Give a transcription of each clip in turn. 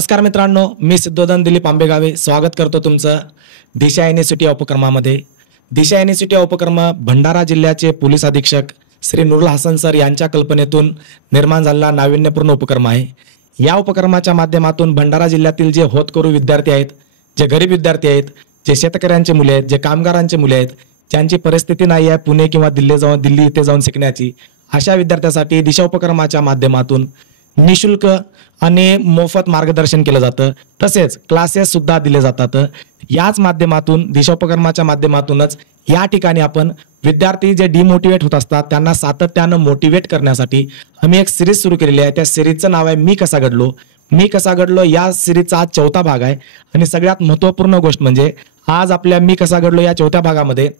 नमस्कार मित्रांनो, मी सिद्धोदन दिलीप आंबेगावे स्वागत करतो तुमचं दिशा युनिव्हर्सिटी या उपक्रमामध्ये. दिशा युनिव्हर्सिटी या उपक्रम भंडारा जिल्ह्याचे पोलीस अधीक्षक श्री नुरुल हसन सर यांच्या कल्पनेतून निर्माण झालेला नाविन्यपूर्ण उपक्रम आहे. या उपक्रमाच्या माध्यमातून भंडारा जिल्ह्यातील जे होतकरू विद्यार्थी आहेत, जे गरीब विद्यार्थी आहेत, जे शेतकऱ्यांचे मुले आहेत, जे कामगारांचे मुले आहेत, ज्यांची परिस्थिती नाही आहे पुणे किंवा दिल्ली इथे जाऊन शिकण्याची, अशा विद्यार्थ्यांसाठी दिशा उपक्रमाच्या माध्यमातून निशुल्क आणि मोफत मार्गदर्शन केलं जातं. तसेच क्लासेस सुद्धा दिले जातात. याच माध्यमातून दिशा उपक्रमाच्या माध्यमातूनच या ठिकाणी आपण विद्यार्थी जे डिमोटिवेट होत असतात त्यांना सातत्यानं मोटिवेट करण्यासाठी आम्ही एक सिरीज सुरू केलेली आहे. त्या सिरीजचं नाव आहे मी कसा घडलो. मी कसा घडलो या सिरीजचा आज 4था भाग आहे. आणि सगळ्यात महत्त्वपूर्ण गोष्ट म्हणजे आज आपल्या मी कसा घडलो या 4थ्या भागामध्ये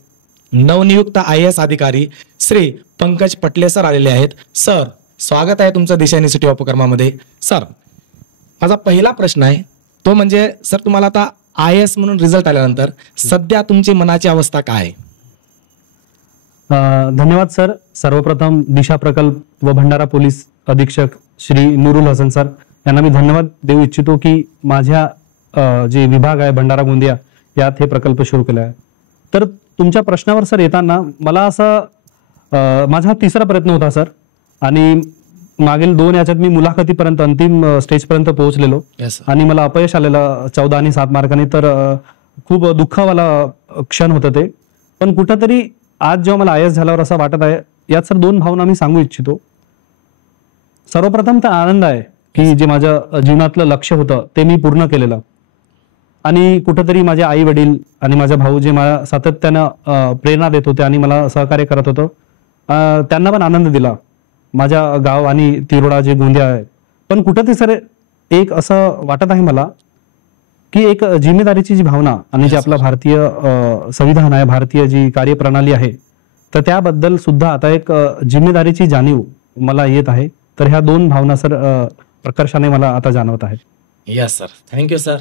नवनियुक्त IAS अधिकारी श्री पंकज पटले सर आलेले आहेत. सर, स्वागत आहे तुमचं दिशा युनिव्हर्सिटी उपक्रमामध्ये. सर, माझा पहिला प्रश्न आहे तो म्हणजे सर, तुम्हाला आता IAS म्हणून रिझल्ट आल्यानंतर सध्या तुमची मनाची अवस्था काय आहे? धन्यवाद सर. सर्वप्रथम दिशा प्रकल्प व भंडारा पोलीस अधीक्षक श्री नुरुल हसन सर यांना मी धन्यवाद देऊ इच्छितो की माझ्या जे विभाग आहे भंडारा गोंदिया यात हे प्रकल्प सुरू केला आहे. तर तुमच्या प्रश्नावर सर येताना मला असं माझा हा 3रा प्रयत्न होता सर. आणि मागील 2 याच्यात मी मुलाखतीपर्यंत अंतिम स्टेजपर्यंत पोहोचलेलो आणि मला अपयश आलेलं 14 आणि 7 मार्कांनी. तर खूप दुःखवाला क्षण होतं ते. पण कुठंतरी आज जेव्हा मला IAS झाल्यावर असं वाटत आहे, यात सर 2 भावना मी सांगू इच्छितो. सर्वप्रथम तर आनंद आहे की जे माझ्या जीवनातलं लक्ष्य होतं ते मी पूर्ण केलेलं. आणि कुठंतरी माझे आई वडील आणि माझा भाऊ जे मला सातत्यानं प्रेरणा देत होते आणि मला सहकार्य करत होतं, त्यांना पण आनंद दिला. माझ्या गाव आणि तिरोडा जे गोंदिया आहे. पण कुठंतरी सर एक असं वाटत आहे मला की एक जिम्मेदारीची जी भावना आणि जे आपलं भारतीय संविधान आहे, भारतीय जी कार्यप्रणाली आहे, तर त्याबद्दल सुद्धा आता एक जिम्मेदारीची जाणीव मला येत आहे. तर ह्या 2 भावना सर प्रकर्षाने मला आता जाणवत आहेत. Yes sir, thank you sir.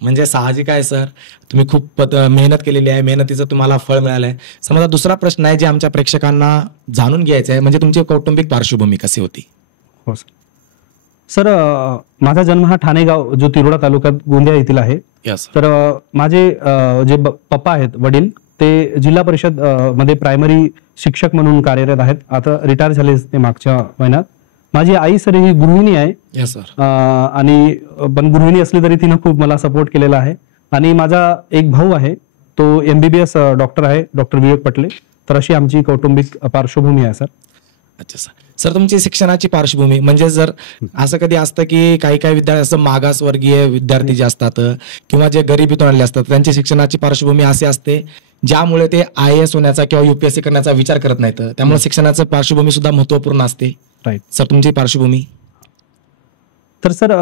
म्हणजे साहजिक आहे सर, तुम्ही खूप मेहनत केलेली आहे, मेहनतीचं तुम्हाला फळ मिळालं आहे. समजा दुसरा प्रश्न आहे जे आमच्या प्रेक्षकांना जाणून घ्यायचं आहे, म्हणजे तुमची कौटुंबिक पार्श्वभूमी कशी होती? हो सर. सर, माझा जन्म हा ठाणेगाव जो तिरोडा तालुक्यात गोंदिया येथील आहे. तर माझे जे पप्पा आहेत वडील ते जिल्हा परिषद मध्ये प्रायमरी शिक्षक म्हणून कार्यरत आहेत. आता रिटायर झाले ते मागच्या महिन्यात. माझी आई सर ही गृहिणी आहे. आणि पण गृहिणी असली तरी तिनं खूप मला सपोर्ट केलेला आहे. आणि माझा एक भाऊ आहे, तो MBBS डॉक्टर आहे, डॉक्टर विवेक पटले. तर अशी आमची कौटुंबिक पार्श्वभूमी आहे सर. अच्छा सर. सर, तुमची शिक्षणाची पार्श्वभूमी म्हणजे जर असं कधी असतं की काही विद्यार्थी असं मागासवर्गीय विद्यार्थी जे असतात किंवा जे गरिबीतून आलेले असतात त्यांची शिक्षणाची पार्श्वभूमी अशी असते ज्यामुळे ते IAS होण्याचा किंवा UPSC करण्याचा विचार करत नाहीत. त्यामुळे शिक्षणाचं पार्श्वभूमी सुद्धा महत्वपूर्ण असते. राईट सर, तुमची पार्श्वभूमी? तर सर,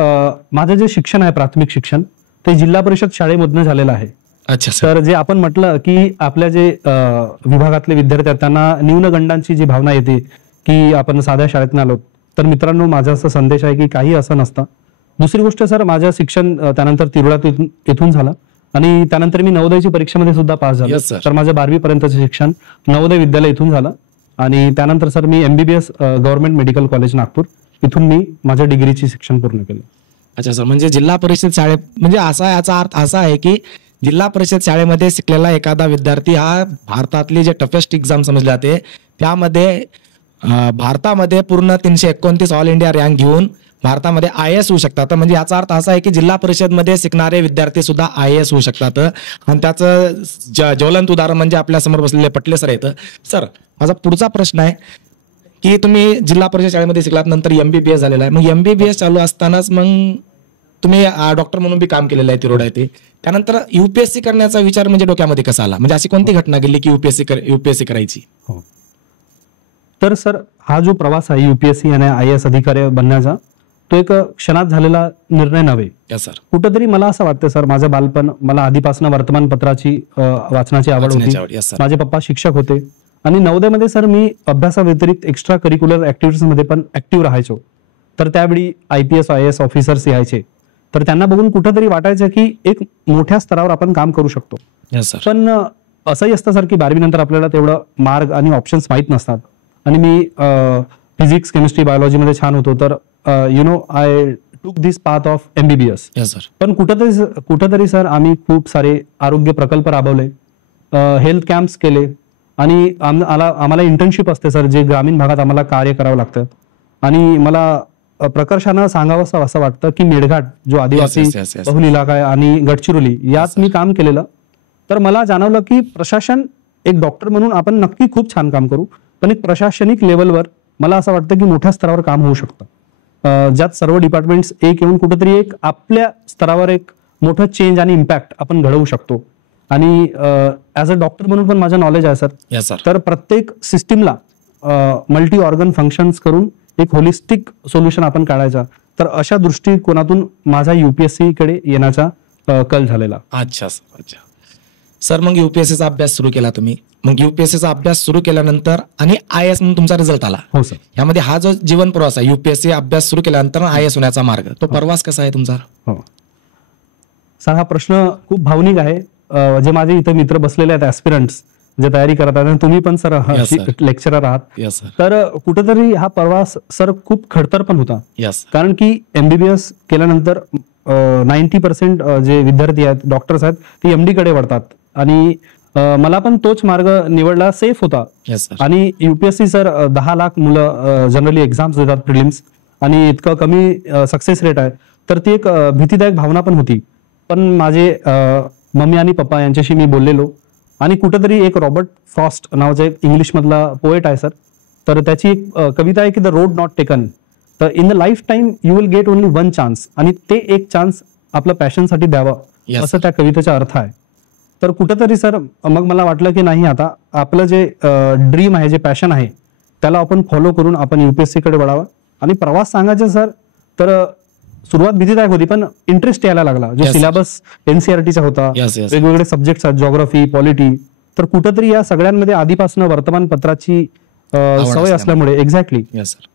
माझं जे शिक्षण आहे प्राथमिक शिक्षण ते जिल्हा परिषद शाळेमधनं झालेलं आहे. अच्छा सर. जे आपण म्हटलं की आपल्या जे विभागातले विद्यार्थी आहेत त्यांना न्यूनगंडांची जी भावना येते की आपण साध्या शाळेतून आलो, तर मित्रांनो माझा असा संदेश आहे की काही असं नसतं. दुसरी गोष्ट सर, माझं शिक्षण त्यानंतर तिरोडा येथून झालं आणि त्यानंतर मी नवोदयची परीक्षेमध्ये सुद्धा पास झालो. तर माझं 12वी पर्यंतचं शिक्षण नवोदय विद्यालय इथून झालं. आणि त्यानंतर सर मी MBBS government medical college Nagpur इथून मी माझ्या डिग्रीची शिक्षण पूर्ण केलं. अच्छा सर. म्हणजे जिल्हा परिषद शाळेत म्हणजे याचा अर्थ असा आहे की जिल्हा परिषद शाळेमध्ये शिकलेला एखादा विद्यार्थी हा भारतातली जे टफेस्ट एक्झाम समजले जाते त्यामध्ये भारतामध्ये पूर्ण 329 ऑल इंडिया रँक घेऊन भारतामध्ये IAS होऊ शकतात. म्हणजे याचा अर्थ असा आहे की जिल्हा परिषदमध्ये शिकणारे विद्यार्थी सुद्धा IAS होऊ शकतात. आणि त्याचं ज्वलंत उदाहरण म्हणजे आपल्या समोर बसलेले पटले सर येतं. सर, माझा पुढचा प्रश्न आहे की तुम्ही जिल्हा परिषद शाळेमध्ये शिकलात, नंतर MBBS झालेला आहे. मग MBBS चालू असतानाच मग तुम्ही डॉक्टर म्हणून बी काम केलेलं आहे तिरोडा येथे. त्यानंतर UPSC करण्याचा विचार म्हणजे डोक्यामध्ये कसा आला? म्हणजे अशी कोणती घटना गेली की UPSC करायची? हो. तर सर, हा जो प्रवास आहे UPSC आणि IAS अधिकारी बनण्याचा तो एक क्षणात झालेला निर्णय नव्हे. सर, कुठंतरी मला असं वाटतं सर, माझं बालपण मला आधीपासून वर्तमानपत्राची वाचनाची आवड होती. माझे पप्पा शिक्षक होते आणि नवोदयमध्ये सर मी अभ्यासाव्यतिरिक्त एक्स्ट्रा करिक्युलर ऍक्टिव्हिटीज मध्ये पण ऍक्टिव्ह राहायचो. तर त्यावेळी IPS IAS ऑफिसर्स यायचे, तर त्यांना बघून कुठंतरी वाटायचं की एक मोठ्या स्तरावर आपण काम करू शकतो. पण असंही असतं सर की 12वी नंतर आपल्याला तेवढं मार्ग आणि ऑप्शन्स माहीत नसतात. आणि मी फिजिक्स केमिस्ट्री बायोलॉजीमध्ये छान होतो. तर I took this path of MBBS. Yes sir. पण कुठंतरी सर आम्ही खूप सारे आरोग्य प्रकल्प राबवले, हेल्थ कॅम्प्स केले आणि आम्हाला इंटर्नशिप असते सर, जे ग्रामीण भागात आम्हाला कार्य करावं लागतं. आणि मला प्रकर्षानं सांगावं असं वाटतं की मेळघाट जो आदिवासी बहुल इलाका आहे आणि गडचिरोली यात मी काम केलेलं. तर मला जाणवलं की प्रशासन, एक डॉक्टर म्हणून आपण नक्की खूप छान काम करू, पण एक प्रशासनिक लेवलवर मला असं वाटतं की मोठ्या स्तरावर काम होऊ शकतं, ज्यात सर्व डिपार्टमेंट्स एक येऊन कुठेतरी एक आपल्या स्तरावर एक मोठं चेंज आणि इम्पॅक्ट आपण घडवू शकतो. आणि ऍज अ डॉक्टर म्हणून पण माझं नॉलेज आहे सर. तर प्रत्येक सिस्टीमला मल्टी ऑर्गन फंक्शन्स करून एक होलिस्टिक सोल्युशन आपण काढायचा. तर अशा दृष्टिकोनातून माझा UPSC कडे येण्याचा कल झालेला. अच्छा सर. अच्छा सर, मग UPSCचा अभ्यास सुरू केला तुम्ही. मग UPSCचा अभ्यास सुरू केल्यानंतर आणि IAS म्हणून तुमचा रिझल्ट आला. हो सर. यामध्ये हा जो जीवन प्रवास आहे, UPSC अभ्यास सुरू केल्यानंतर IAS होण्याचा मार्ग, तो प्रवास कसा आहे तुमचा? हो सर, हा प्रश्न खूप भावनिक आहे. जे माझे इथे मित्र बसलेले आहेत, ऍस्पिरंट्स जे तयारी करत आहेत, तुम्ही पण सर लेक्चरर आहात, तर कुठेतरी हा प्रवास सर खूप खडतर पण होता. कारण की MBBS केल्यानंतर 90% जे विद्यार्थी आहेत, डॉक्टर्स आहेत, ते MD कडे वळतात. आणि मला पण तोच मार्ग निवडला, सेफ होता. आणि UPSC सर 10 लाख मुलं जनरली एक्झाम्स देतात प्रिलिम्स, आणि इतकं कमी सक्सेस रेट आहे, तर ती एक भीतीदायक भावना पण होती. पण माझे मम्मी आणि पप्पा यांच्याशी मी बोललेलो, आणि कुठेतरी एक रॉबर्ट फ्रॉस्ट नावाचा एक इंग्लिश मधला पोएट आहे सर, तर त्याची एक कविता आहे की द रोड नॉट टेकन, तर in the life time you will get only one chance, आणि ते एक चान्स आपलं पॅशनसाठी द्यावं, असं त्या कवितेचा अर्थ आहे. तर कुठेतरी सर मग मला वाटलं की नाही, आता आपलं जे ड्रीम आहे, जे पॅशन आहे, त्याला आपण फॉलो करून आपण UPSC कडे वळावं. आणि प्रवास सांगायचं सर, तर सुरुवात भीतीदायक होती, पण इंटरेस्ट यायला लागला. जो सिलेबस NCERTचा होता, वेगवेगळे सब्जेक्ट्स आहेत, जॉग्राफी, पॉलिटी, तर कुठेतरी या सगळ्यांमध्ये आधीपासून वर्तमानपत्राची सवय असल्यामुळे एक्झॅक्टली,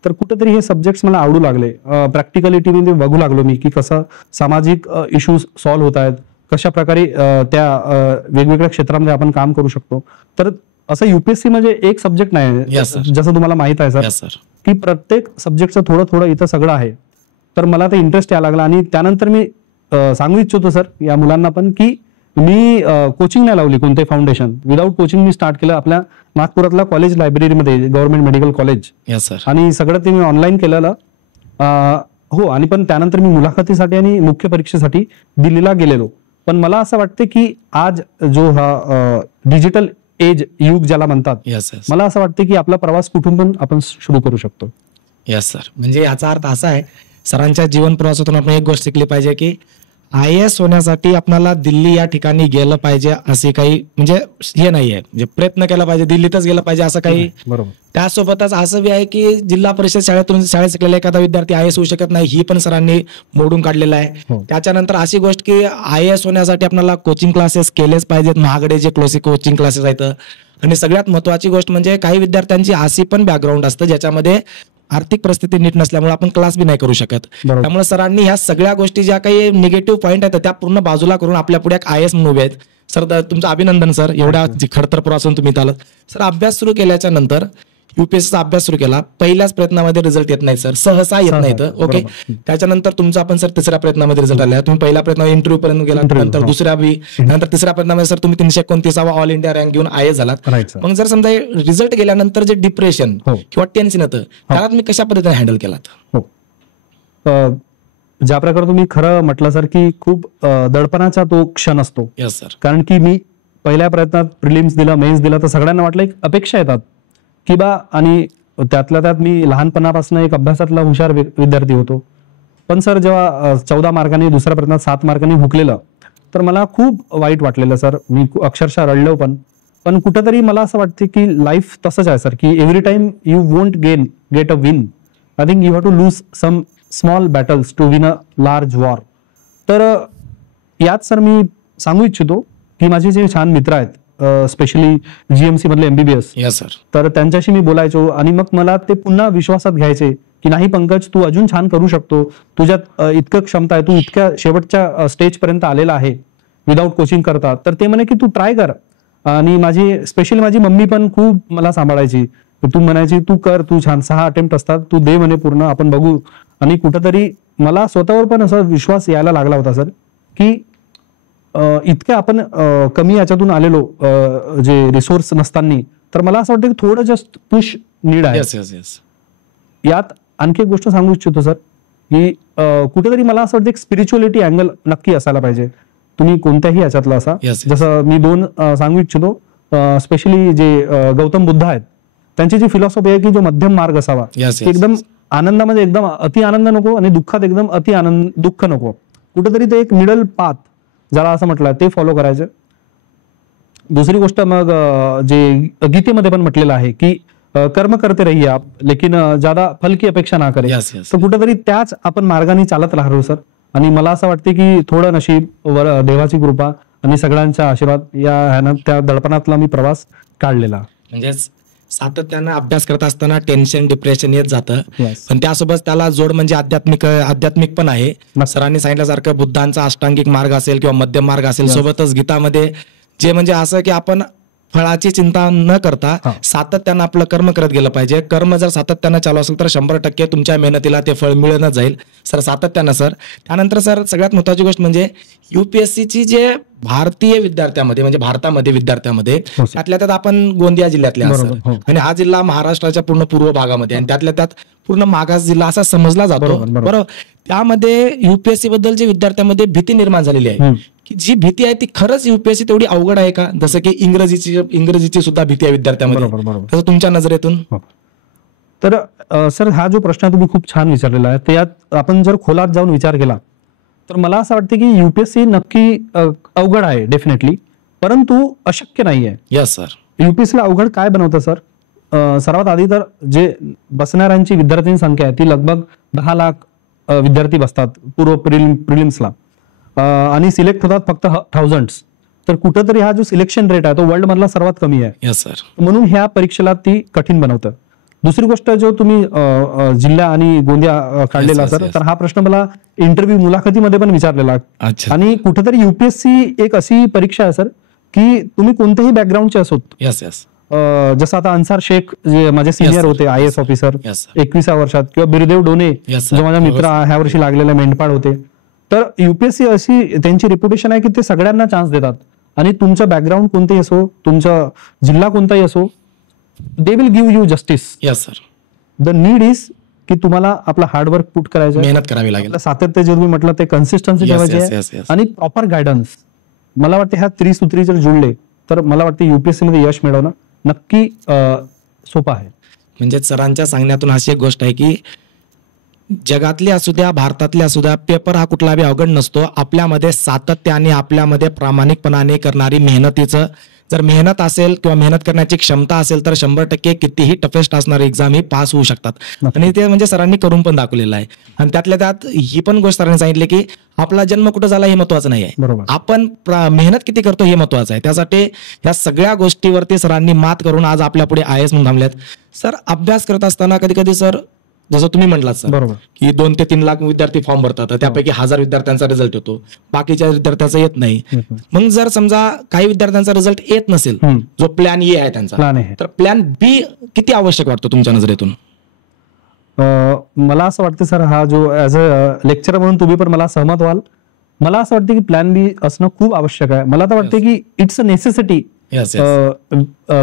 तर कुठेतरी हे सब्जेक्ट्स मला आवडू लागले. प्रॅक्टिकलिटी मध्ये बघू लागलो मी की कसं सामाजिक इश्यूज सॉल्व्ह होत आहेत, कशा प्रकारे त्या वेगवेगळ्या क्षेत्रामध्ये आपण काम करू शकतो. तर असं UPSC म्हणजे एक सब्जेक्ट नाही, जसं तुम्हाला माहित आहे सर, की प्रत्येक सब्जेक्टचं थोडं थोडं इथं सगळं आहे. तर मला ते इंटरेस्ट यायला लागला. आणि त्यानंतर मी सांगू इच्छितो सर या मुलांना पण की मी कोचिंग नाही लावली, कोणते फाउंडेशन, विदाऊट कोचिंग मी स्टार्ट केलं आपल्या नागपुरातल्या कॉलेज लायब्ररीमध्ये, गव्हर्नमेंट मेडिकल कॉलेज. आणि सगळं ते मी ऑनलाईन केलेलं. हो, आणि पण त्यानंतर मी मुलाखतीसाठी आणि मुख्य परीक्षेसाठी दिल्लीला गेलेलो. पण मला असं वाटतं की आज जो हा डिजिटल एज युग ज्याला म्हणतात, मला असं वाटतं की आपला प्रवास कुठून पण आपण सुरू करू शकतो. Yes sir. म्हणजे याचा अर्थ असा आहे, सरांच्या जीवन प्रवासातून आपण एक गोष्ट शिकली पाहिजे की IAS होण्यासाठी आपल्याला दिल्ली या ठिकाणी गेलं पाहिजे असे काही म्हणजे हे नाहीये, म्हणजे प्रयत्न केला पाहिजे, दिल्लीतच गेलं पाहिजे असं काही. बरोबर. त्यासोबतच असं बी आहे की जिल्हा परिषद शाळेत शिकलेला एखादा विद्यार्थी IAS होऊ शकत नाही, ही पण सरांनी मोडून काढलेलं आहे. त्याच्यानंतर अशी गोष्ट की IAS होण्यासाठी आपल्याला कोचिंग क्लासेस केलेच पाहिजेत, महागडे जे कोचिंग क्लासेस आहेत. आणि सगळ्यात महत्वाची गोष्ट म्हणजे काही विद्यार्थ्यांची अशी पण बॅकग्राऊंड असतं ज्याच्यामध्ये आर्थिक परिस्थिती नीट नसल्यामुळे आपण क्लास बी नाही करू शकत. त्यामुळे सरांनी ह्या सगळ्या गोष्टी ज्या काही निगेटिव्ह पॉईंट आहेत त्या पूर्ण बाजूला करून आपल्या पुढे IAS म्हणून उभे आहेत. सर तुमचं अभिनंदन सर, एवढ्या खडतर प्रवासातून तुम्ही आलात. सर अभ्यास सुरू केल्याच्या नंतर UPSCचा अभ्यास सुरू केला, पहिल्याच प्रयत्नामध्ये रिझल्ट येत नाही सर, सहसा येत नाहीत. ओके, त्याच्यानंतर तुमचा पण सर तिसऱ्या प्रयत्नामध्ये रिझल्ट आला. तुम्ही पहिल्या प्रयत्नामध्ये इंटरव्ह्यू पर्यंत गेला, नंतर दुसऱ्या बी, नंतर तिसऱ्या प्रयत्नामध्ये सर तुम्ही 329वा ऑल इंडिया रँक घेऊन IAS झालात. मग जर समजा रिझल्ट गेल्यानंतर जे डिप्रेशन किंवा टेन्शन येतं, त्याला तुम्ही कशा पद्धतीने हँडल केलात? ज्या प्रकारे तुम्ही खरं म्हटलं सर की खूप दडपणाचा तो क्षण असतो. Yes sir. कारण की मी पहिल्या प्रयत्नात प्रिलिम्स दिला, मेन्स दिला, तर सगळ्यांना वाटलं एक अपेक्षा येतात की बा, आणि त्यातल्या त्यात मी लहानपणापासून एक अभ्यासातला हुशार विद्यार्थी होतो. पण सर जेव्हा 14 मार्कांनी दुसऱ्या प्रयत्नात 7 मार्कांनी हुकलेलं, तर मला खूप वाईट वाटलेलं सर. मी अक्षरशः रडलो. पण कुठेतरी मला असं वाटतं की लाईफ तसंच आहे सर, की every time you won't get a win. I think you have to lose some small battles to win a large war. तर यात सर मी सांगू इच्छितो की माझे जे छान मित्र आहेत, स्पेशली GMC मधले MBBS, यस सर, तर त्यांच्याशी मी बोलायचो. आणि मग मला ते पुन्हा विश्वासात घ्यायचे की नाही पंकज, तू अजून छान करू शकतो, तुझ्यात इतकं क्षमता आहे, तू इतक्या शेवटच्या स्टेज पर्यंत आलेला आहे विदाऊट कोचिंग करता. तर ते म्हणे की तू ट्राय कर. आणि स्पेशली माझी मम्मी पण खूप मला सांभाळायची तू म्हणायची तू कर, तू छान 6 अटेम्प्ट असतात, तू दे म्हणे पूर्ण, आपण बघू. आणि कुठंतरी मला स्वतःवर पण असा विश्वास यायला लागला होता सर की इतकं आपण कमी याच्यातून आलेलो, जे रिसोर्स नसताना, तर मला असं वाटतं की थोडं जस्ट पुश नीड आहे. यात आणखी एक गोष्ट सांगू इच्छितो सर की कुठेतरी मला असं वाटतं एक स्पिरिच्युअलिटी अँगल नक्की असायला पाहिजे, तुम्ही कोणत्याही याच्यातला असा. जसं मी 2 सांगू इच्छितो, स्पेशली जे गौतम बुद्ध आहेत त्यांची जी फिलॉसॉफी आहे की जो मध्यम मार्ग असावा, एकदम आनंदामध्ये एकदम अति आनंद नको आणि दुःखात एकदम अति आनंद दुःख नको, कुठेतरी ते एक मिडल पाथ ज्याला असं म्हटलं ते फॉलो करायचं. दुसरी गोष्ट मग जे गीतेमध्ये पण म्हटलेलं आहे की कर्म करते रहिए आप, लेकिन ज्यादा फल की अपेक्षा ना करे. तर कुठेतरी त्याच आपण मार्गाने चालत राहतो सर. आणि मला असं वाटते की थोडं नशीब, देवाची कृपा आणि सगळ्यांचा आशीर्वाद या ह्यानं त्या दडपणातला मी प्रवास काढलेला. म्हणजे सातत्यानं अभ्यास करत असताना टेन्शन, डिप्रेशन येत जातं, पण त्यासोबत त्याला जोड म्हणजे आध्यात्मिक पण आहे. सरांनी सांगितल्यासारखं बुद्धांचा अष्टांगिक मार्ग असेल किंवा मध्यम मार्ग असेल, सोबतच गीतामध्ये जे म्हणजे असं की आपण फळाची चिंता न करता सातत्यानं आपलं कर्म करत गेलं पाहिजे. कर्म जर सातत्यानं चालू असेल तर 100% तुमच्या मेहनतीला ते फळ मिळणं जाईल सर, सातत्यानं सर. त्यानंतर सर सगळ्यात महत्वाची गोष्ट म्हणजे UPSCची जे भारतीय विद्यार्थ्यामध्ये म्हणजे भारतामध्ये विद्यार्थ्यामध्ये त्यातल्या त्यात आपण गोंदिया जिल्ह्यातले आणि हा जिल्हा महाराष्ट्राच्या पूर्ण पूर्व भागामध्ये आणि त्यातल्या त्यात पूर्ण मागास जिल्हा असा समजला जातो, बरोबर. त्यामध्ये UPSC बद्दल जे विद्यार्थ्यामध्ये भीती निर्माण झालेली आहे की जी भीती आहे ती खरंच UPSC तेवढी अवघड आहे का? जसं की इंग्रजीची सुद्धा भीती आहे विद्यार्थ्यामध्ये, तसं तुमच्या नजरेतून. तर सर हा जो प्रश्न तुम्ही खूप छान विचारलेला आहे, त्यात आपण जर खोलात जाऊन विचार केला तर मला असं वाटतं की UPSC नक्की अवघड आहे डेफिनेटली, परंतु अशक्य नाहीये. Yes sir. UPSC ला अवघड काय बनवतं सर? सर्वात आधी तर जे बसणाऱ्यांची विद्यार्थ्यांची संख्या आहे ती लगभग 10 लाख विद्यार्थी बसतात पूर्व प्रिलिम्सला आणि सिलेक्ट होतात फक्त थाउजंड्स. तर कुठंतरी हा जो सिलेक्शन रेट आहे तो वर्ल्ड मधला सर्वात कमी आहे. Yes sir. म्हणून ह्या परीक्षेला ती कठीण बनवतं. दुसरी गोष्ट जो तुम्ही जिल्हा आणि गोंदिया काढलेला सर, तर हा प्रश्न मला इंटरव्ह्यू मुलाखतीमध्ये पण विचारलेला. आणि कुठेतरी UPSC एक अशी परीक्षा आहे सर की तुम्ही कोणत्याही बॅकग्राऊंडचे असोत. Yes yes. जसं आता अन्सार शेख जे माझे सिनियर होते IAS ऑफिसर 21व्या वर्षात, किंवा बिरदेव डोने जो माझा मित्र ह्या वर्षी लागलेला मेंढपाळ होते, तर UPSC अशी त्यांची रेप्युटेशन आहे की ते सगळ्यांना चान्स देतात. आणि तुमचं बॅकग्राऊंड कोणतेही असो, तुमचा जिल्हा कोणताही असो, they will give you justice. Yes sir. The need is की तुम्हाला आपला हार्डवर्क पुट करायचं, मेहनत करावी लागेल, सातत्य जे तुम्ही म्हटलं ते कन्सिस्टन्सी ठेवायची आणि प्रॉपर गायडन्स. मला वाटतं ह्या त्रिसूत्री जर जुळले तर मला वाटतं UPSC मध्ये यश मिळवणं नक्की सोपं आहे. म्हणजे सरांच्या सांगण्यातून अशी एक गोष्ट आहे की जगातली असू द्या, भारतातली असू द्या, पेपर हा कुठलाही अवघड नसतो. आपल्यामध्ये सातत्य आणि आपल्यामध्ये प्रामाणिकपणाने करणारी मेहनतीचं जर मेहनत असेल किंवा मेहनत करण्याची क्षमता असेल तर 100% कितीही टफेस्ट असणारी एक्झाम ही पास होऊ शकतात. आणि ते म्हणजे सरांनी करून पण दाखवलेलं आहे. आणि त्यातल्या त्यात ही पण गोष्ट सरांनी सांगितली की आपला जन्म कुठं झाला हे महत्वाचं नाही आहे, आपण मेहनत किती करतो हे महत्वाचं आहे. त्यासाठी या सगळ्या गोष्टीवरती सरांनी मात करून आज आपल्या पुढे IAS म्हणून थांबल्यात. सर अभ्यास करत असताना कधी कधी सर जसं तुम्ही म्हटलात सर की 2 ते 3 लाख विद्यार्थी फॉर्म भरतात, त्यापैकी 1000 विद्यार्थ्यांचा रिझल्ट येतो, बाकीच्या विद्यार्थ्यांचा येत नाही. मग जर समजा काही विद्यार्थ्यांचा रिझल्ट येत नसेल, जो प्लॅन ए आहे त्यांचा, तर प्लॅन B किती आवश्यक वाटतो तुमच्या नजरेतून? मला असं वाटतं सर, हा जो ऍज अ लेक्चरर म्हणून तुम्ही पण मला सहमत व्हाल, मला असं वाटतं की प्लॅन B असणं खूप आवश्यक आहे. मला तर वाटतं की it's a necessity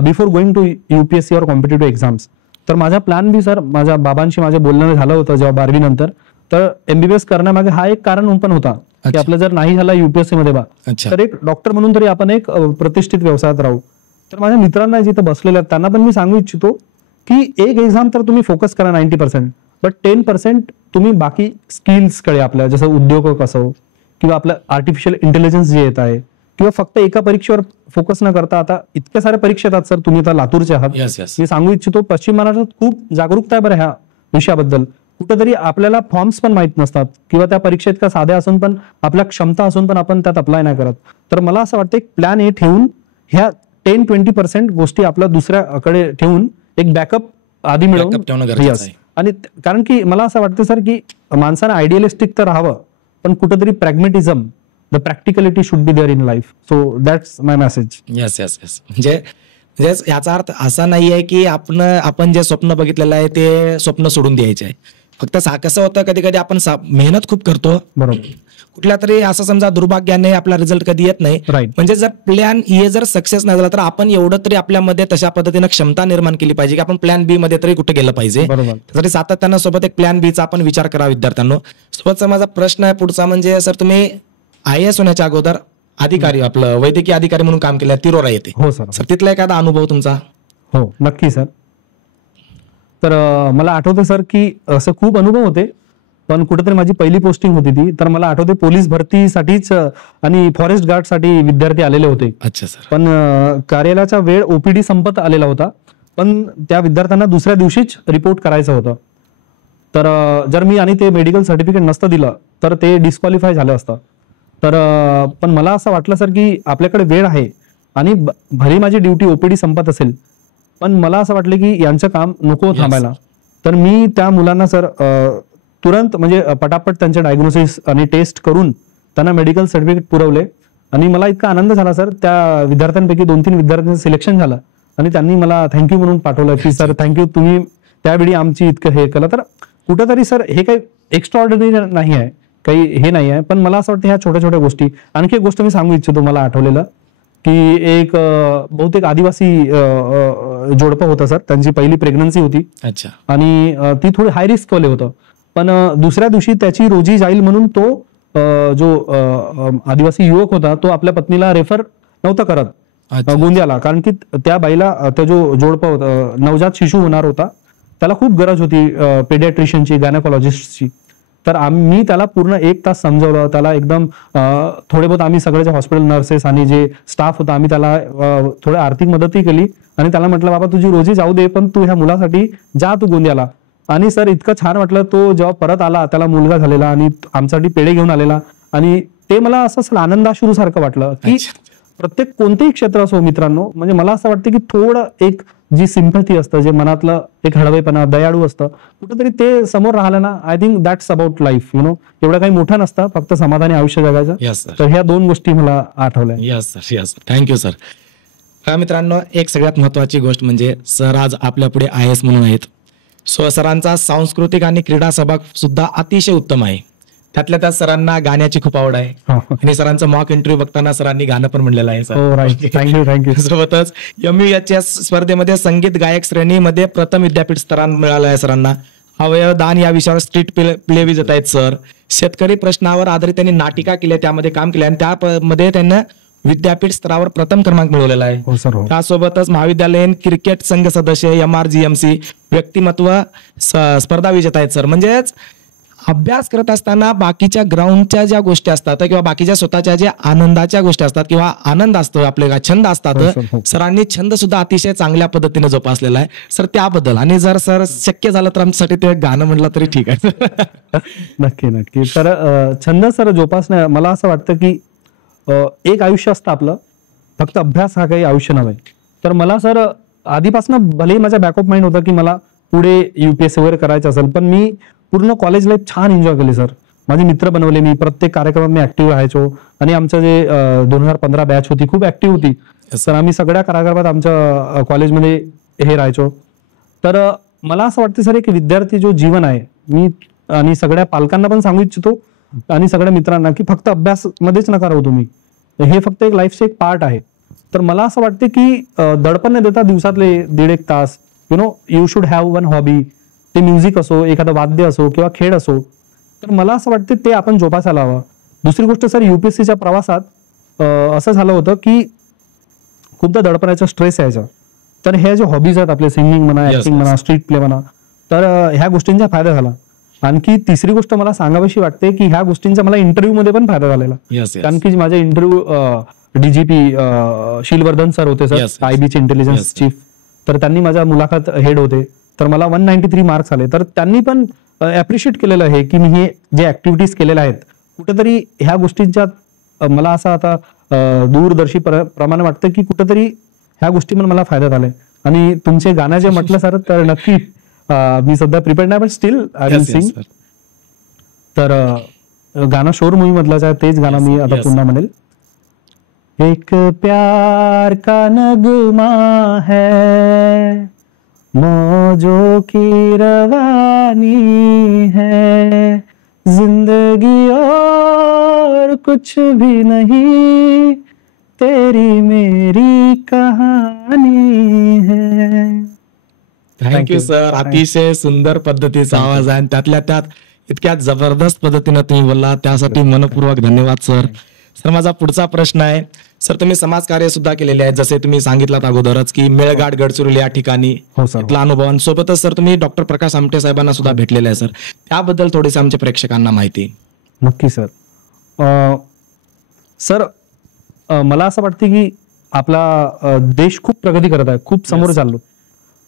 before going to UPSC और कॉम्पिटेटिव्ह एक्झाम्स. तर माझा प्लॅन B सर, माझ्या बाबांशी माझ्या बोलणं झालं होतं जेव्हा 12वी नंतर, तर MBBS करण्यामागे हा एक कारण पण होता की आपलं जर नाही झाला UPSC मध्ये तर एक डॉक्टर म्हणून तरी आपण एक प्रतिष्ठित व्यवसायात राहू. तर माझ्या मित्रांना जिथे बसलेल्या आहेत त्यांना पण मी सांगू इच्छितो की एक एक्झाम तर तुम्ही फोकस करा 90%, बट 10% तुम्ही बाकी स्किल्सकडे आपल्या, जसं उद्योजक असो किंवा आपलं आर्टिफिशियल इंटेलिजन्स जे येत आहे, किंवा फक्त एका परीक्षेवर फोकस न करता, आता इतक्या साऱ्या परीक्षा येतात सर, तुम्ही आता लातूरचे आहात, मी सांगू इच्छितो पश्चिम महाराष्ट्रात खूप जागरूकता आहे बरं ह्या विषयाबद्दल. कुठेतरी आपल्याला फॉर्म्स पण माहित नसतात किंवा त्या परीक्षेत का साध्या असून पण आपल्या क्षमता असून पण आपण त्यात अप्लाय नाही करत. तर मला असं वाटतं एक प्लॅन A ठेवून ह्या 10-20% गोष्टी आपल्या दुसऱ्याकडे ठेवून एक बॅकअप आधी मिळवून, आणि कारण की मला असं वाटतं सर की माणसानं आयडियलिस्टिक तर राहावं, पण कुठेतरी pragmatism, the practicality should be there in life. So that's my message. Yes yes yes. म्हणजे म्हणजे याचा अर्थ असा नाही आहे की आपण जे स्वप्न बघितलेलं आहे ते स्वप्न सोडून द्यायचे आहे. फक्त कसं होतं, कधी कधी आपण मेहनत खूप करतो, बरोबर, कुठल्या तरी असं समजा दुर्भाग्याने आपला रिझल्ट कधी येत नाही. राईट. म्हणजे जर प्लॅन ए जर सक्सेस नाही झाला तर आपण एवढं तरी आपल्यामध्ये तशा पद्धतीनं क्षमता निर्माण केली पाहिजे की आपण प्लॅन बी मध्ये तरी कुठे गेलं पाहिजे. बरोबर. त्यासाठी सातत्यानं सोबत एक प्लॅन बीचा आपण विचार करा विद्यार्थ्यांनो. सोबतचा माझा प्रश्न आहे पुढचा, म्हणजे सर तुम्ही IAS होण्याच्या अगोदर अधिकारी, आपलं वैद्यकीय अधिकारी म्हणून काम केलं तिरोरा येते. हो सर. सर तिथला एखादा अनुभव तुमचा? हो नक्की सर. तर मला आठवतं सर की असं खूप अनुभव होते, पण कुठेतरी माझी पहिली पोस्टिंग होती ती. तर मला आठवते पोलीस भरतीसाठीच आणि फॉरेस्ट गार्डसाठी विद्यार्थी आलेले होते. अच्छा सर. पण कार्यालयाचा वेळ OPD संपत आलेला होता, पण त्या विद्यार्थ्यांना दुसऱ्या दिवशीच रिपोर्ट करायचं होतं. तर जर मी आणि ते मेडिकल सर्टिफिकेट नसतं दिलं तर ते डिस्क्वालिफाय झालं असतं. तर पण मला असं वाटलं सर की आपल्याकडे वेळ आहे आणि भले माझी ड्युटी OPD संपत असेल, पण मला असं वाटलं की यांचं काम नको थांबायला. तर मी त्या मुलांना सर तुरंत म्हणजे पटापट त्यांचे डायग्नोसिस आणि टेस्ट करून त्यांना मेडिकल सर्टिफिकेट पुरवले. आणि मला इतका आनंद झाला सर, त्या विद्यार्थ्यांपैकी 2-3 विद्यार्थ्यांचं सिलेक्शन झालं आणि त्यांनी मला थँक्यू म्हणून पाठवलं की सर थँक्यू, तुम्ही त्यावेळी आमची इतकं हे केलं. तर कुठेतरी सर हे काही एक्स्ट्राऑर्डिनरी नाही आहे, काही हे नाही आहे, पण मला असं वाटतं ह्या छोट्या छोट्या गोष्टी. आणखी एक गोष्ट मी सांगू इच्छितो मला आठवलेलं की एक बहुतेक आदिवासी जोडपं होतं सर, त्यांची पहिली प्रेग्नन्सी होती. अच्छा. आणि ती थोडी हाय रिस्क वाले होतं, पण दुसऱ्या दिवशी त्याची रोजी जाईल म्हणून तो जो आदिवासी युवक होता तो आपल्या पत्नीला रेफर नव्हता करत गोंदियाला, कारण की त्या बाईला त्या जो जोडपं होता, नवजात शिशु होणार होता, त्याला खूप गरज होती पेडियाट्रिशियनची, गायनेकोलॉजिस्टची. तर मी त्याला पूर्ण 1 तास समजवलं त्याला एकदम. थोडे बहुत आम्ही सगळे जे हॉस्पिटल नर्सेस आणि जे स्टाफ होता आम्ही त्याला थोडं आर्थिक मदतही केली आणि त्याला म्हटलं बाबा तुझी रोजी जाऊ दे, पण तू ह्या मुलासाठी जा तू गोंदियाला. आणि सर इतकं छान वाटलं, तो जेव्हा परत आला त्याला मुलगा झालेला आणि आमच्यासाठी पेढे घेऊन आलेला. आणि ते मला असं आनंदाश्रू सारखं वाटलं की प्रत्येक कोणतेही क्षेत्र असो मित्रांनो, म्हणजे मला असं वाटतं की थोडं एक जी सिम्पॅथी असतं, जे मनातलं एक हळवेपणा, दयाळू असतं, कुठेतरी ते समोर राहिलं ना, I think that's about life. एवढं काही मोठं नसतं, फक्त समाधानी आयुष्य जगायचं. तर ह्या 2 गोष्टी मला आठवल्या. Yes sir, yes sir, thank you sir. मित्रांनो, एक सगळ्यात महत्वाची गोष्ट म्हणजे सर आज आपल्या पुढे IAS म्हणून आहेत. सरांचा सांस्कृतिक आणि क्रीडा सहभाग सुद्धा अतिशय उत्तम आहे. त्यातल्या त्यात सरांना गाण्याची खूप आवड आहे आणि सरांचं मॉक इंटरव्ह्यू बघताना सरांनी गाणं पण म्हणलेलं आहे सर. थँक्यू. सोबतच MUHS स्पर्धेमध्ये संगीत गायक श्रेणीमध्ये प्रथम विद्यापीठ स्तरान मिळालं आहे सरांना. अवयवदान या विषयावर स्ट्रीट प्ले विजेत आहेत सर. शेतकरी प्रश्नावर आधारित त्यांनी नाटिका केल्या, त्यामध्ये काम केले आणि त्यामध्ये त्यांना विद्यापीठ स्तरावर प्रथम क्रमांक मिळवलेला आहे. त्यासोबतच महाविद्यालयीन क्रिकेट संघ सदस्य MRGMC व्यक्तिमत्व स्पर्धा विजेत आहेत सर. म्हणजेच अभ्यास करत असताना बाकीच्या ग्राउंडच्या ज्या गोष्टी असतात किंवा बाकीच्या स्वतःच्या ज्या आनंदाच्या गोष्टी असतात किंवा आनंद असतो आपल्याला, छंद असतात, सरांनी छंद सुद्धा अतिशय चांगल्या पद्धतीने जोपासलेला आहे सर. त्याबद्दल आणि जर सर शक्य झालं तर आमच्यासाठी ते गाणं म्हटलं तरी ठीक आहे. नक्की. तर छंद सर जोपासणं, मला असं वाटतं की एक आयुष्य असतं आपलं, फक्त अभ्यास हा काही आयुष्य नव्हे. तर मला सर आधीपासून भले माझा बॅकअप माइंड होता की मला पुढे UPSC वगैरे करायचं असेल, पण मी पूर्ण कॉलेज लाईफ छान एन्जॉय केली सर. माझे मित्र बनवले मी, प्रत्येक कार्यक्रमात मी ऍक्टिव्ह राहायचो आणि आमचं जे 2015 बॅच होती खूप ऍक्टिव्ह होती सर. आम्ही सगळ्या कार्यक्रमात आमच्या कॉलेजमध्ये हे राहायचो. तर मला असं वाटतं सर एक विद्यार्थी जो जीवन आहे, मी आणि सगळ्या पालकांना पण सांगू इच्छितो आणि सगळ्या मित्रांना की फक्त अभ्यास मध्येच नका राहू तुम्ही, हे फक्त एक लाईफचं एक पार्ट आहे. तर मला असं वाटतं की दडपण न देता दिवसातले 1.5 तास you should have one hobby. ते म्युझिक असो, एखादं वाद्य असो किंवा खेळ असो, तर मला असं वाटतं ते आपण जोपासायला हवं. दुसरी गोष्ट सर, UPSCच्या प्रवासात असं झालं होतं की खूपदा दडपणाचा स्ट्रेस यायचा. तर हे जे हॉबीज आहेत आपले, सिंगिंग म्हणा, ऍक्टिंग म्हणा, स्ट्रीट प्ले म्हणा, तर ह्या गोष्टींचा फायदा झाला. आणखी तिसरी गोष्ट मला सांगावीशी वाटते की ह्या गोष्टींचा मला इंटरव्ह्यू मध्ये पण फायदा झालेला. कारण की माझे इंटरव्ह्यू DGP शीलवर्धन सर होते सर, IBचे इंटेलिजन्स चीफ. तर त्यांनी माझ्या मुलाखत हेड होते, तर मला 193 मार्क्स आले. तर त्यांनी पण अप्रिशिएट केलेलं आहे की मी हे जे ऍक्टिव्हिटीज केलेल्या आहेत, कुठेतरी ह्या गोष्टींच्या मला असं आता दूरदर्शी प्रमाणे वाटतं की कुठेतरी ह्या गोष्टी पण मला फायदा झालाय. आणि तुमचे गाणं जे म्हटलं सर, तर नक्की मी सध्या प्रिपेअर्ड नाही, पण स्टील आय विल सिंग. तर गाणं शोर मूवी मधलंच आहे, तेच गाणं मी आता पुन्हा म्हणेल. एक प्यार का नगमा है, मौजों की रवानी है, जिंदगी और कुछ भी नहीं, तेरी मेरी कहानी है. Thank you sir. अतिशय सुंदर पद्धतीचा आवाज आहे आणि त्यातल्या त्यात इतक्या जबरदस्त पद्धतीनं तुम्ही बोलला, त्यासाठी मनपूर्वक धन्यवाद सर. सर माझा पुढचा प्रश्न आहे, सर तुम्ही समाजकार्य सुद्धा केलेले आहे, जसे तुम्ही सांगितलं अगोदरच की मेळघाट गडचिरोली या ठिकाणी इथला अनुभव, आणि सोबतच सर तुम्ही डॉक्टर प्रकाश आमटे साहेबांना सुद्धा भेटलेले आहे सर, त्याबद्दल थोडीशी आमच्या प्रेक्षकांना माहिती. नक्की सर. सर मला असं वाटतं की आपला देश खूप प्रगती करत आहे, खूप समोर चाललो,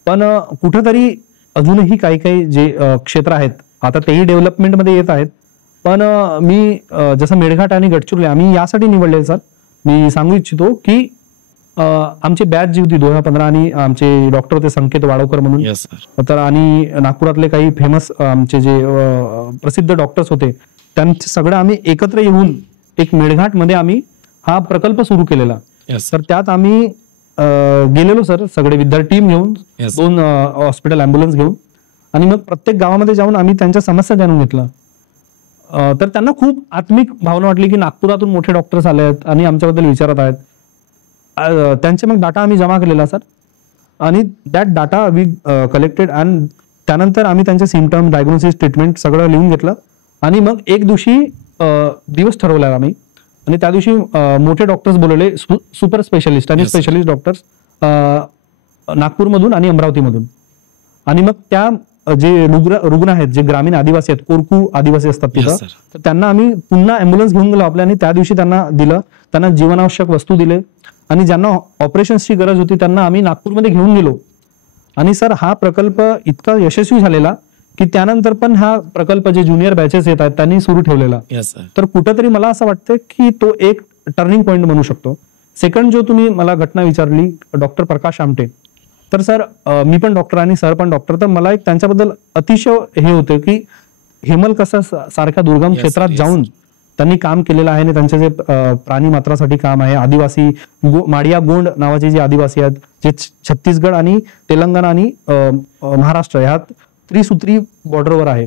पण कुठेतरी अजूनही काही काही जे क्षेत्र आहेत आता तेही डेव्हलपमेंटमध्ये येत आहेत. पण मी जसं मेळघाट आणि गडचिरोली आम्ही यासाठी निवडले सर, मी सांगू इच्छितो की आमची बॅच जी होती 2015 आणि आमचे डॉक्टर होते संकेत वाडवकर म्हणून, तर आणि नागपुरातले काही फेमस आमचे जे प्रसिद्ध डॉक्टर्स होते त्यांचे सगळं आम्ही एकत्र येऊन एक मेळघाट मध्ये आम्ही हा प्रकल्प सुरू केलेला. तर त्यात आम्ही गेलेलो सर सगळे विद्यार्थी टीम घेऊन, 2 हॉस्पिटल अँब्युलन्स घेऊन, आणि मग प्रत्येक गावामध्ये जाऊन आम्ही त्यांच्या समस्या जाणून घेतला. तर त्यांना खूप आत्मिक भावना वाटली की नागपुरातून मोठे डॉक्टर्स आले आहेत आणि आमच्याबद्दल विचारत आहेत. त्यांचे मग डाटा आम्ही जमा केलेला सर, आणि दॅट डाटा वी कलेक्टेड, आणि त्यानंतर आम्ही त्यांचे सिम्पटम, डायग्नोसिस, ट्रीटमेंट सगळं लिहून घेतलं, आणि मग एक दिवशी दिवस ठरवला आम्ही, आणि त्या दिवशी मोठे डॉक्टर्स बोलवले, सुपर स्पेशलिस्ट आणि स्पेशलिस्ट डॉक्टर्स नागपूरमधून आणि अमरावतीमधून. आणि मग त्या जे रुग्ण आहेत, जे ग्रामीण आदिवासी आहेत, कोरकू आदिवासी असतात तिथं, तर त्यांना आम्ही पुन्हा अँब्युलन्स घेऊन गेलो आपल्या, आणि त्या दिवशी त्यांना दिलं, त्यांना जीवनावश्यक वस्तू दिले, आणि ज्यांना ऑपरेशन्सची गरज होती त्यांना आम्ही नागपूरमध्ये घेऊन गेलो. आणि सर हा प्रकल्प इतका यशस्वी झालेला की त्यानंतर पण हा प्रकल्प जे ज्युनियर बॅचेस येत आहेत त्यांनी सुरू ठेवलेला. तर कुठंतरी मला असं वाटतं की तो एक टर्निंग पॉईंट म्हणू शकतो. सेकंड जो तुम्ही मला घटना विचारली डॉक्टर प्रकाश आमटे, तर सर मी पण डॉक्टर आणि सर पण डॉक्टर, तर मला एक त्यांच्याबद्दल अतिशय हे होतं की हेमल कसं सारख्या दुर्गम क्षेत्रात जाऊन त्यांनी काम केलेलं आहे, आणि त्यांचे जे प्राणी मात्रासाठी काम आहे, आदिवासी माडिया गोंड नावाचे जे आदिवासी आहेत जे छत्तीसगड आणि तेलंगणा आणि महाराष्ट्र ह्यात त्रिसूत्री बॉर्डरवर आहे.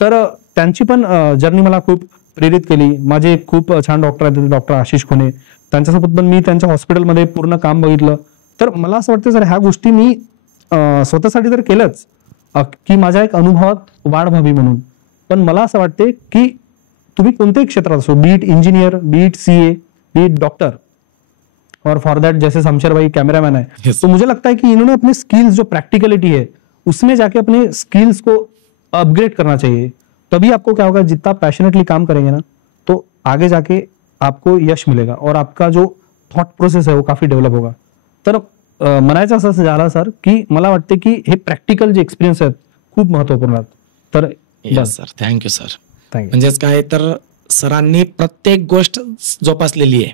तर त्यांची पण जर्नी मला खूप प्रेरित केली. माझे खूप छान डॉक्टर आहेत डॉक्टर आशिष खोने, त्यांच्यासोबत पण मी त्यांच्या हॉस्पिटलमध्ये पूर्ण काम बघितलं. तर मला असं वाटतं सर ह्या गोष्टी मी स्वतःसाठी तर केलंच की माझ्या एक अनुभवात वाढ व्हावी म्हणून, पण मला असं वाटते की तुम्ही कोणत्याही क्षेत्रात असो, be it engineer, be it CA, be it doctor, और फॉर दैट जैसे शमशेर भाई कैमरामैन है, तो मुझे लगता है कि इन्होंने अपने स्किल्स जो प्रैक्टिकलिटी है उसमें जाके अपने स्किल्स को अपग्रेड करना चाहिए. तभी आपको क्या होगा, जितना पैशनेटली काम करेंगे ना तो आगे जाके आपको यश मिलेगा और आपका जो थॉट प्रोसेस है वो काफी डेव्हलप होगा. तर म्हणायचं असं झालं सर की मला वाटते की हे प्रॅक्टिकल जे एक्सपिरियन्स आहेत खूप महत्वपूर्ण आहेत. तर सर थँक्यू सर. म्हणजेच काय तर सरांनी प्रत्येक गोष्ट जोपासलेली आहे,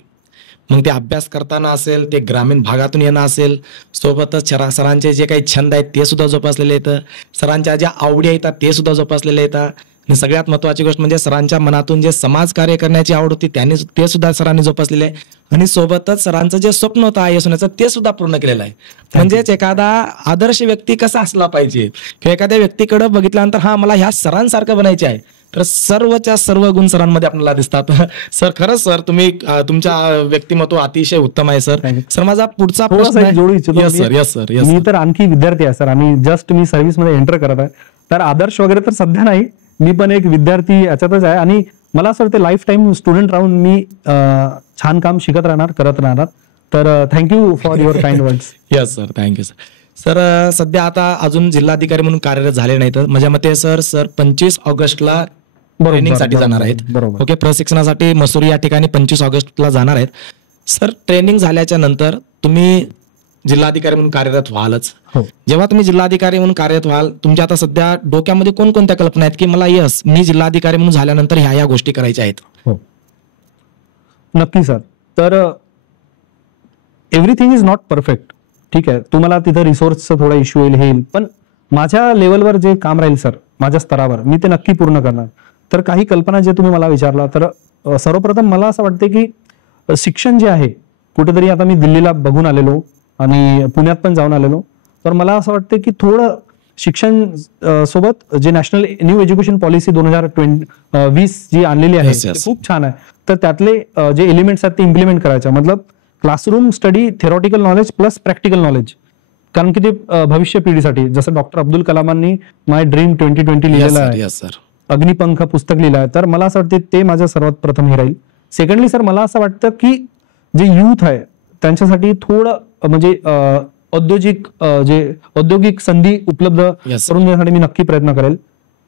मग ते अभ्यास करताना असेल, ते ग्रामीण भागातून येणं असेल, सोबतच सरांचे जे काही छंद आहेत ते सुद्धा जोपासलेले आहेत, सरांच्या ज्या आवडी आहेत ते सुद्धा जोपासलेले आहेत, आणि सगळ्यात महत्वाची गोष्ट म्हणजे सरांच्या मनातून जे समाज कार्य करण्याची आवड होती त्यांनी ते सुद्धा सरांनी जोपासलेले आहे, आणि सोबतच सरांचं जे स्वप्न होतं IAS होण्याचं ते सुद्धा पूर्ण केलेलं आहे. म्हणजेच एखादा आदर्श व्यक्ती कसा असला पाहिजे किंवा एखाद्या व्यक्तीकडे बघितल्यानंतर हा मला ह्या सरांसारखं बनायचे आहे, तर सर्वच्या सर्व गुण सरांमध्ये आपल्याला दिसतात. सर खरंच सर तुम्ही तुमच्या व्यक्तिमत्व अतिशय उत्तम आहे सर. सर माझा पुढचा प्रश्न जोडू इच्छितो. मी तर आणखी विद्यार्थी आहे सर, आणि जस्ट मी सर्व्हिस मध्ये एंटर करत आहे, तर आदर्श वगैरे तर सध्या नाही, मी पण एक विद्यार्थी याच्यातच आहे, आणि मला असं वाटतं लाईफ टाईम स्टुडंट राहून मी छान काम शिकत राहणार, करत राहणार. तर thank you for your kind words. Yes sir, thank you sir. Sir सध्या आता अजून जिल्हाधिकारी म्हणून कार्यरत झाले नाही, तर माझ्या मते सर 25 ऑगस्टला ट्रेनिंगसाठी जाणार आहेत. ओके, प्रशिक्षणासाठी मसुरी या ठिकाणी 25 ऑगस्टला जाणार आहेत. सर ट्रेनिंग झाल्याच्या नंतर तुम्ही जिल्हाधिकारी म्हणून कार्यरत व्हालच. जेव्हा तुम्ही जिल्हाधिकारी म्हणून कार्यरत व्हाल, तुमच्या आता सध्या डोक्यामध्ये कोणकोणत्या कल्पना आहेत की मला मी जिल्हाधिकारी म्हणून झाल्यानंतर ह्या गोष्टी करायच्या आहेत? नक्की सर. तर एव्हरीथिंग इज नॉट परफेक्ट. ठीक आहे, तुम्हाला तिथं रिसोर्सचा थोडा इश्यू येईल, पण माझ्या लेवलवर जे काम राहील सर, माझ्या स्तरावर मी ते नक्की पूर्ण करणार. तर काही कल्पना जे तुम्ही मला विचारला, तर सर्वप्रथम मला असं वाटते की शिक्षण जे आहे कुठेतरी, आता मी दिल्लीला बघून आलेलो आणि पुण्यात पण जाऊन आलेलो, तर मला असं वाटतं की थोडं शिक्षण सोबत जे नॅशनल न्यू एज्युकेशन पॉलिसी 2020 जी आणलेली आहे Yes, yes. ते खूप छान आहे. तर त्यातले जे एलिमेंट्स आहेत ते इम्प्लिमेंट करायचे, मतलब classroom study, theoretical knowledge plus practical knowledge, कारण की ते भविष्य पिढीसाठी, जसं डॉक्टर अब्दुल कलामांनी माय ड्रीम 2020 लिहिलेलं आहे, यस सर. अग्निपंख पुस्तक लिहिलं आहे, तर मला असं वाटतं ते माझं सर्वात प्रथम हे राहील. सेकंडली सर, मला असं वाटतं की जे युथ आहे त्यांच्यासाठी थोडं म्हणजे औद्योगिक संधी उपलब्ध Yes, sir. करून देण्यासाठी मी नक्की प्रयत्न करेल.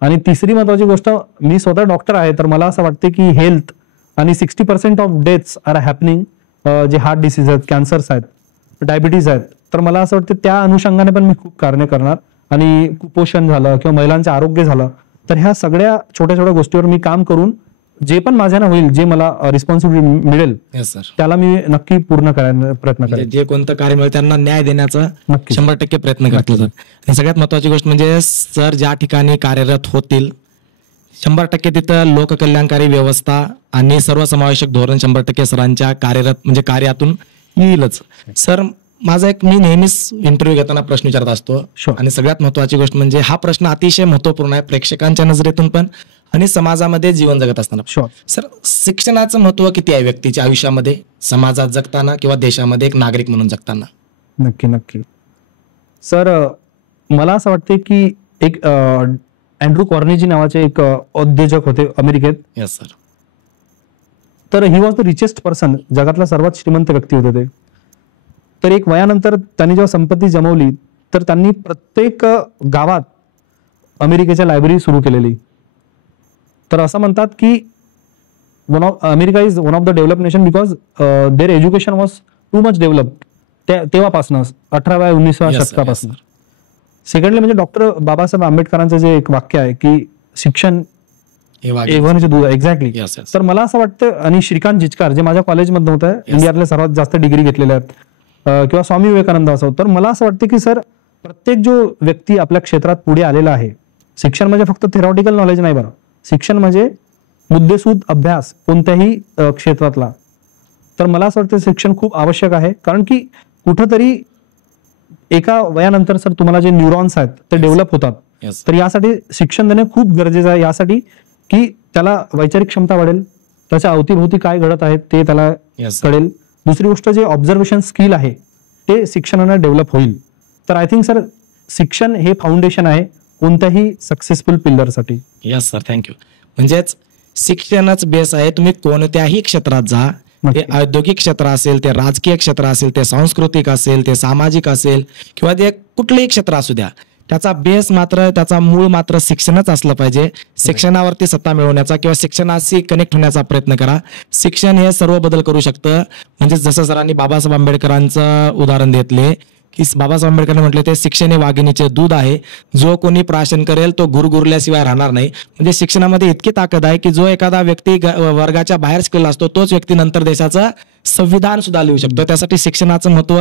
आणि तिसरी महत्वाची गोष्ट, मी स्वतः डॉक्टर आहे, तर मला असं वाटते की हेल्थ आणि 60% ऑफ डेथ्स आर हॅपनिंग, जे हार्ट डिसीज आहेत, कॅन्सर्स आहेत, डायबिटीज आहेत, तर मला असं वाटतं त्या अनुषंगाने पण मी खूप कार्य करणार. आणि कुपोषण झालं किंवा महिलांचे आरोग्य झालं, तर ह्या सगळ्या छोट्या छोट्या गोष्टीवर मी काम करून जे पण माझ्यानं होईल, जे मला रिस्पॉन्सिबिलिटी मिळेल, यस सर. त्याला मी नक्की पूर्ण करायला प्रयत्न म्हणजे करेन. जे कोणतं कार्य मिळेल त्यांना न्याय देण्याचा नक्की. 100% प्रयत्न करतील सर. आणि सगळ्यात महत्वाची गोष्ट म्हणजे सर ज्या ठिकाणी कार्यरत होतील 100% तिथं लोककल्याणकारी व्यवस्था आणि सर्वसमावेशक धोरण 100% सरांच्या कार्यातून येईलच. सर, माझा एक, मी नेहमीच इंटरव्ह्यू घेताना प्रश्न विचारत असतो, Sure. आणि सगळ्यात महत्वाची गोष्ट म्हणजे हा प्रश्न अतिशय महत्वपूर्ण आहे प्रेक्षकांच्या नजरेतून पण आणि समाजामध्ये जीवन जगत असताना. Sure. सर, शिक्षणाचं महत्व किती आहे व्यक्तीच्या आयुष्यामध्ये, समाजात जगताना किंवा देशामध्ये एक नागरिक म्हणून जगताना? नक्की नक्की सर, मला असं वाटते की एक अँड्रू कॉर्नेजी नावाचे एक उद्योजक होते अमेरिकेत. Yes sir. तर he was the richest person, जगातला सर्वात श्रीमंत व्यक्ती होते ते. तर एक वयानंतर त्यांनी जेव्हा संपत्ती जमवली, तर त्यांनी प्रत्येक गावात अमेरिकेच्या लायब्ररी सुरू केलेली. तर असं म्हणतात की America is one of the develop nation because their education was too much develop तेव्हापासूनच, 18व्या 19व्या Yes, sir. शतकापासून. सेकंडली म्हणजे डॉक्टर बाबासाहेब आंबेडकरांचं जे एक वाक्य आहे की शिक्षण एव्हाचे दूध, एक्झॅक्टली. Yes, yes. तर मला असं वाटतं, आणि श्रीकांत जिचकार जे माझ्या कॉलेजमधनं होतं, इंडियातल्या सर्वात जास्त डिग्री घेतलेल्या आहेत, किंवा स्वामी विवेकानंद असो, तर मला असं वाटतं की सर, प्रत्येक जो व्यक्ती आपल्या क्षेत्रात पुढे आलेला आहे, शिक्षण म्हणजे फक्त थेरॉटिकल नॉलेज नाही बरं, शिक्षण म्हणजे मुद्देसूद अभ्यास कोणत्याही क्षेत्रातला. तर मला असं वाटतं शिक्षण खूप आवश्यक आहे, कारण की कुठंतरी एका वयानंतर सर तुम्हाला जे न्यूरॉन्स आहेत ते डेव्हलप होतात. Yes. तर यासाठी शिक्षण देणे खूप गरजेचं आहे, यासाठी की त्याला वैचारिक क्षमता वाढेल, त्याच्या अवतीभोवती काय घडत आहे ते त्याला Yes, sir. कळेल. दुसरी गोष्ट, जे ऑब्झर्वेशन स्किल आहे ते शिक्षणाने डेव्हलप होईल. तर आय थिंक सर, शिक्षण हे फाउंडेशन आहे कोणत्याही सक्सेसफुल पिल्लरसाठी. Yes sir, thank you. म्हणजेच शिक्षणच बेस आहे. तुम्ही कोणत्याही क्षेत्रात जा, ते औद्योगिक क्षेत्र असेल, ते राजकीय क्षेत्र असेल, ते सांस्कृतिक असेल, ते सामाजिक असेल, किंवा ते कुठलंही क्षेत्र असू द्या, त्याचा बेस मात्र, त्याचा मूळ मात्र शिक्षणच असलं पाहिजे. शिक्षणावरती सत्ता मिळवण्याचा किंवा शिक्षणाशी कनेक्ट होण्याचा प्रयत्न करा. शिक्षण हे सर्व बदल करू शकतं. म्हणजे जसं सरांनी बाबासाहेब आंबेडकरांचं उदाहरण घेतले की बाबासाहेब आंबेडकरांनी म्हटले, ते शिक्षण हे वाघिणीचे दूध आहे, जो कोणी प्राशन करेल तो गुरगुरल्याशिवाय राहणार नाही. म्हणजे शिक्षणामध्ये इतकी ताकद आहे की जो एखादा व्यक्ती वर्गाच्या बाहेर शिकलेला असतो तोच व्यक्ती नंतर देशाचं संविधान सुद्धा लिहू शकतो. त्यासाठी शिक्षणाचं महत्व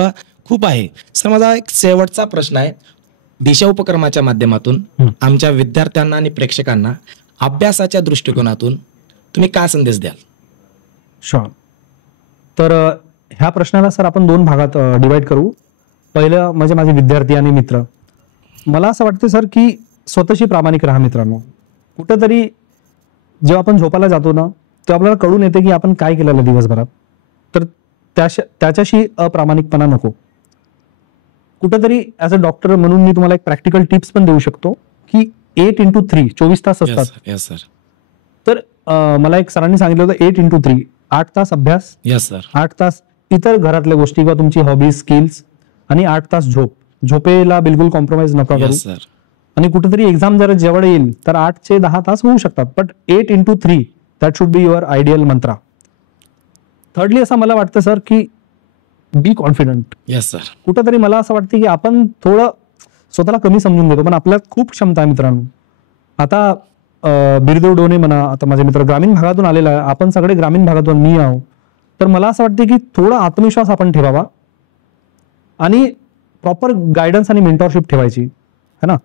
खूप आहे. सर, माझा एक शेवटचा प्रश्न आहे. दिशा उपक्रमाच्या माध्यमातून आमच्या विद्यार्थ्यांना आणि प्रेक्षकांना अभ्यासाच्या दृष्टिकोनातून तुम्ही काय संदेश द्याल? शुअर. तर ह्या प्रश्नाला सर आपण 2 भागात डिवाइड करू. पहिलं म्हणजे माझे विद्यार्थी आणि मित्र. मला असं वाटतं सर की स्वतःशी प्रामाणिक राहा मित्रांनो. कुठंतरी जेव्हा आपण झोपायला जातो ना, तेव्हा आपल्याला कळून येते की आपण काय केलेलं दिवसभरात, तर त्याच्याशी अप्रामाणिकपणा नको. कुठंतरी ॲज अ डॉक्टर म्हणून मी तुम्हाला एक प्रॅक्टिकल टिप्स पण देऊ शकतो की 8x3 24 तास असतात. Yes sir. तर मला एक सरांनी सांगितलं होतं 8x3, 8 तास अभ्यास, यस सर. 8 तास इतर घरातल्या गोष्टी किंवा तुमची हॉबी स्किल्स, आणि 8 तास झोप. झोपेला बिलकुल कॉम्प्रोमाइज नका करू. Yes sir. आणि कुठेतरी एक्झाम जर जवळ येईल तर 8 चे 10 तास होऊ शकतात, but 8x3 that should be your ideal Mantra. Thirdly असं मला वाटतं सर की बी कॉन्फिडंट. Yes sir. कुठंतरी मला असं वाटतं की आपण थोडं स्वतःला कमी समजून घेतो, पण आपल्यात खूप क्षमता आहे मित्रांनो. आता बिरदेव डोने म्हणा, आता माझे मित्र ग्रामीण भागातून आलेला आहे, आपण सगळे ग्रामीण भागातून, मी आहो. तर मला असं वाटतं की थोडा आत्मविश्वास आपण ठेवावा आणि प्रॉपर गायडन्स आणि मेंटॉरशिप ठेवायची है ना.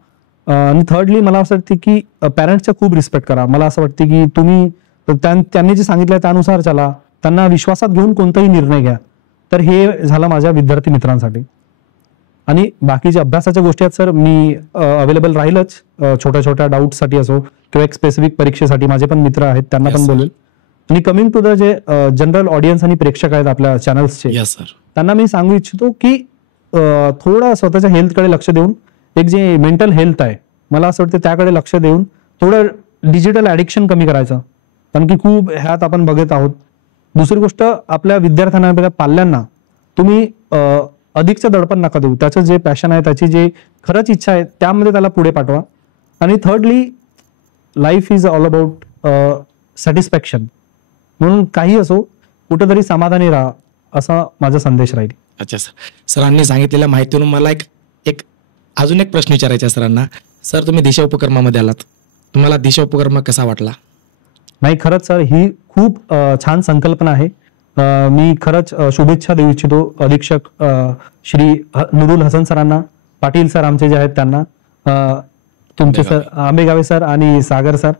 आणि थर्डली मला असं वाटतं की पॅरेंट्सचा खूप रिस्पेक्ट करा. मला असं वाटतं की तुम्ही त्यांनी जे सांगितलं त्यानुसार चला, त्यांना विश्वासात घेऊन कोणताही निर्णय घ्या. तर हे झालं माझ्या विद्यार्थी मित्रांसाठी. आणि बाकीच्या अभ्यासाच्या गोष्टी आहेत सर, मी अवेलेबल राहीलच छोट्या छोट्या डाऊटसाठी असो किंवा एक स्पेसिफिक परीक्षेसाठी. माझे पण मित्र आहेत, त्यांना पण बोलेल. आणि कमिंग टू द जे जनरल ऑडियन्स आणि प्रेक्षक आहेत आपल्या चॅनल्सचे, त्यांना मी सांगू इच्छितो की थोडं स्वतःच्या हेल्थकडे लक्ष देऊन, एक जे मेंटल हेल्थ आहे मला असं वाटतं त्याकडे लक्ष देऊन थोडं डिजिटल ऍडिक्शन कमी करायचं, कारण की खूप ह्यात आपण बघत आहोत. दुसरी गोष्ट, आपल्या विद्यार्थ्यांना, आपल्या पाल्यांना तुम्ही अधिकचं दडपण नका देऊ. त्याचं जे पॅशन आहे, त्याची जे खरंच इच्छा आहे त्यामध्ये त्याला पुढे पाठवा. आणि thirdly, life is all about satisfaction. म्हणून काही असो, कुठेतरी समाधानी राहा, असा माझा संदेश राहील. अच्छा सर, सरांनी सांगितलेल्या माहितीवरून मला एक अजून एक प्रश्न विचारायचा सरांना. सर, तुम्ही दिशा उपक्रमामध्ये आलात, तुम्हाला दिशा उपक्रम कसा वाटला? नाही, खरंच सर, ही खूप छान संकल्पना आहे. मी खरंच शुभेच्छा देऊ इच्छितो अधीक्षक श्री नुरुल हसन सरांना, पाटील सर आमचे जे आहेत त्यांना, तुमचे सर आंबेगावे सर आणि सागर सर.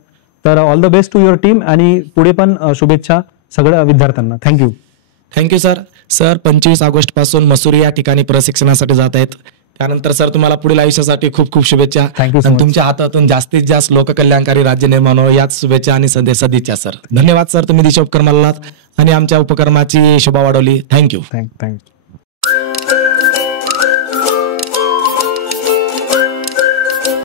तर all the best to your team आणि पुढे पण शुभेच्छा सगळ्या विद्यार्थ्यांना. Thank you. Thank you sir. Sir, 25 August पासून मसुरी या ठिकाणी प्रशिक्षणासाठी जात आहेत. त्यानंतर सर तुम्हाला पुढील आयुष्यासाठी खूप खूप शुभेच्छा. थँक्यू. तुमच्या हातातून जास्तीत जास्त लोककल्याणकारी राज्य निर्माण हो, याच शुभेच्छा आणि सदिच्छा सर. धन्यवाद सर, तुम्ही दिशा उपक्रमाला आणि आमच्या उपक्रमाची शोभा वाढवली. थँक्यू. थँक्यू.